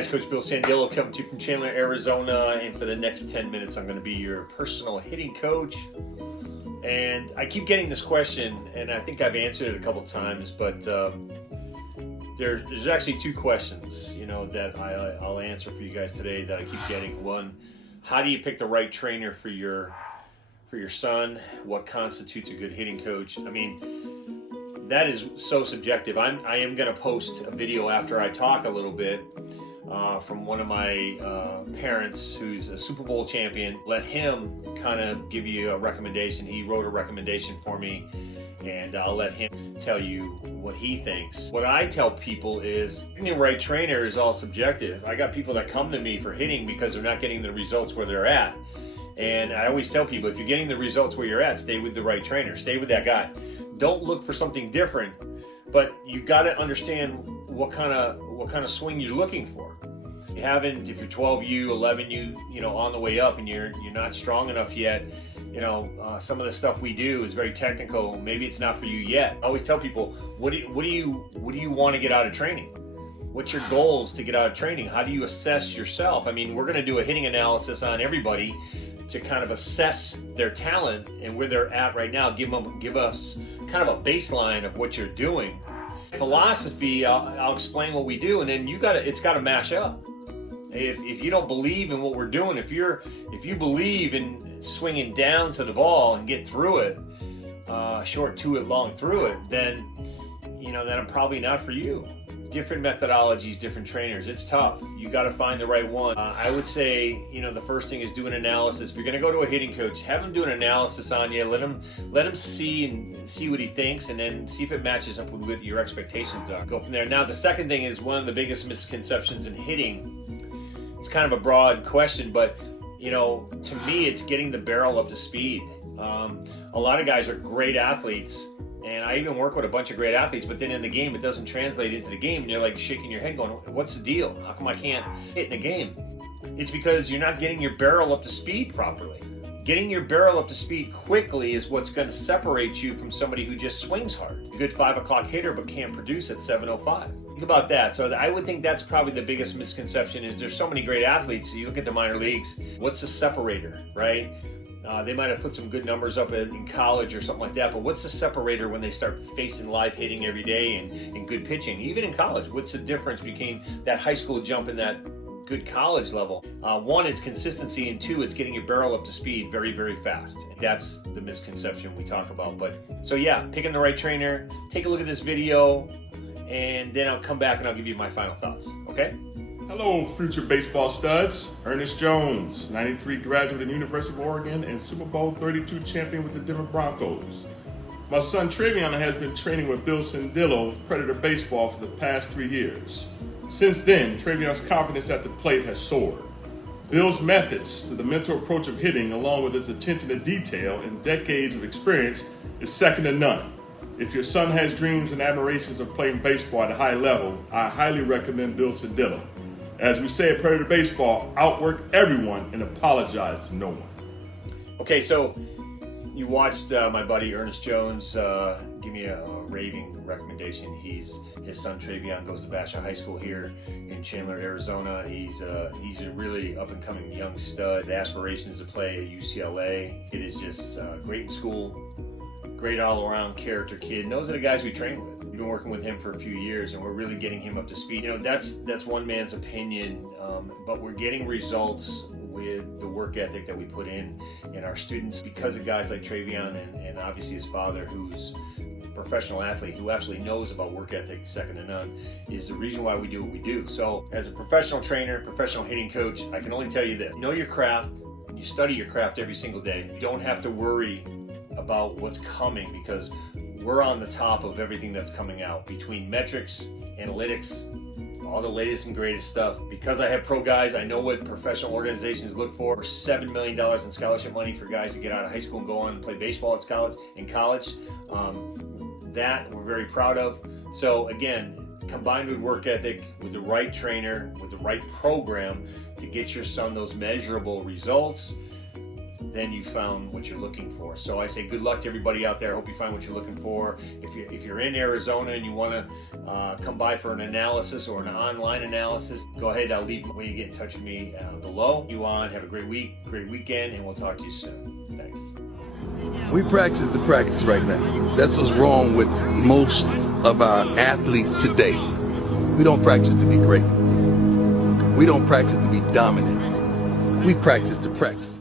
guys, Coach Bill Sandillo coming to you from Chandler, Arizona, and for the next 10 minutes I'm going to be your personal hitting coach. And I keep getting this question, and I think I've answered it a couple times, but there's actually two questions, that I'll answer for you guys today that I keep getting. One, how do you pick the right trainer for your son? What constitutes a good hitting coach? I mean, that is so subjective. I am going to post a video after I talk a little bit from one of my parents who's a Super Bowl champion. Let him kind of give you a recommendation. He wrote a recommendation for me, and I'll let him tell you what he thinks. What I tell people is getting the right trainer is all subjective. I got people that come to me for hitting because they're not getting the results where they're at. And I always tell people, if you're getting the results where you're at, stay with the right trainer. Stay with that guy. Don't look for something different, but you got to understand what kind of swing you're looking for. You haven't, if you're 12U, 11U, on the way up, and you're not strong enough yet. Some of the stuff we do is very technical. Maybe it's not for you yet. I always tell people, what do you want to get out of training? What's your goals to get out of training? How do you assess yourself? I mean, we're going to do a hitting analysis on everybody to kind of assess their talent and where they're at right now. Give us kind of a baseline of what you're doing. Philosophy, I'll explain what we do, and then it's got to mash up. If you don't believe in what we're doing, if you believe in swinging down to the ball and get through it, short to it, long through it, then I'm probably not for you. Different methodologies, different trainers. It's tough. You got to find the right one. I would say, the first thing is do an analysis. If you're going to go to a hitting coach, have him do an analysis on you. Let him see what he thinks, and then see if it matches up with what your expectations are. Go from there. Now, the second thing is one of the biggest misconceptions in hitting. It's kind of a broad question, but to me, it's getting the barrel up to speed. A lot of guys are great athletes. And I even work with a bunch of great athletes, but then in the game, it doesn't translate into the game. And you're like shaking your head going, what's the deal? How come I can't hit in a game? It's because you're not getting your barrel up to speed properly. Getting your barrel up to speed quickly is what's going to separate you from somebody who just swings hard. A good 5 o'clock hitter, but can't produce at 7:05. Think about that. So I would think that's probably the biggest misconception is there's so many great athletes. You look at the minor leagues, what's the separator, right? They might have put some good numbers up in college or something like that, but what's the separator when they start facing live hitting every day and good pitching? Even in college, what's the difference between that high school jump and that good college level? One, it's consistency, and two, it's getting your barrel up to speed very, very fast. That's the misconception we talk about. So yeah, picking the right trainer, take a look at this video, and then I'll come back and I'll give you my final thoughts, okay? Hello, future baseball studs. Ernest Jones, 93 graduate of the University of Oregon and Super Bowl 32 champion with the Denver Broncos. My son Travion has been training with Bill Sandillo of Predator Baseball for the past 3 years. Since then, Travion's confidence at the plate has soared. Bill's methods to the mental approach of hitting, along with his attention to detail and decades of experience, is second to none. If your son has dreams and admirations of playing baseball at a high level, I highly recommend Bill Sandillo. As we say at Predator Baseball, outwork everyone and apologize to no one. Okay, so you watched my buddy Ernest Jones give me a raving recommendation. His son Travion goes to Basha High School here in Chandler, Arizona. He's a really up-and-coming young stud. The aspirations to play at UCLA. It is just great in school, great all-around character kid. And those are the guys we train with. We've been working with him for a few years, and we're really getting him up to speed. That's one man's opinion, but we're getting results with the work ethic that we put in our students because of guys like Travion and obviously his father, who's a professional athlete who absolutely knows about work ethic, second to none, is the reason why we do what we do. So as a professional trainer, professional hitting coach, I can only tell you this: know your craft, and you study your craft every single day. You don't have to worry about what's coming because we're on the top of everything that's coming out between metrics, analytics, all the latest and greatest stuff. Because I have pro guys, I know what professional organizations look for. $7 million in scholarship money for guys to get out of high school and go on and play baseball at college. That we're very proud of. So again, combined with work ethic, with the right trainer, with the right program to get your son those measurable results, then you found what you're looking for. So I say good luck to everybody out there. I hope you find what you're looking for. If you're in Arizona and you want to come by for an analysis or an online analysis, go ahead. I'll leave the way you get in touch with me below. You on. Have a great week, great weekend, and we'll talk to you soon. Thanks. We practice the practice right now. That's what's wrong with most of our athletes today. We don't practice to be great. We don't practice to be dominant. We practice to practice.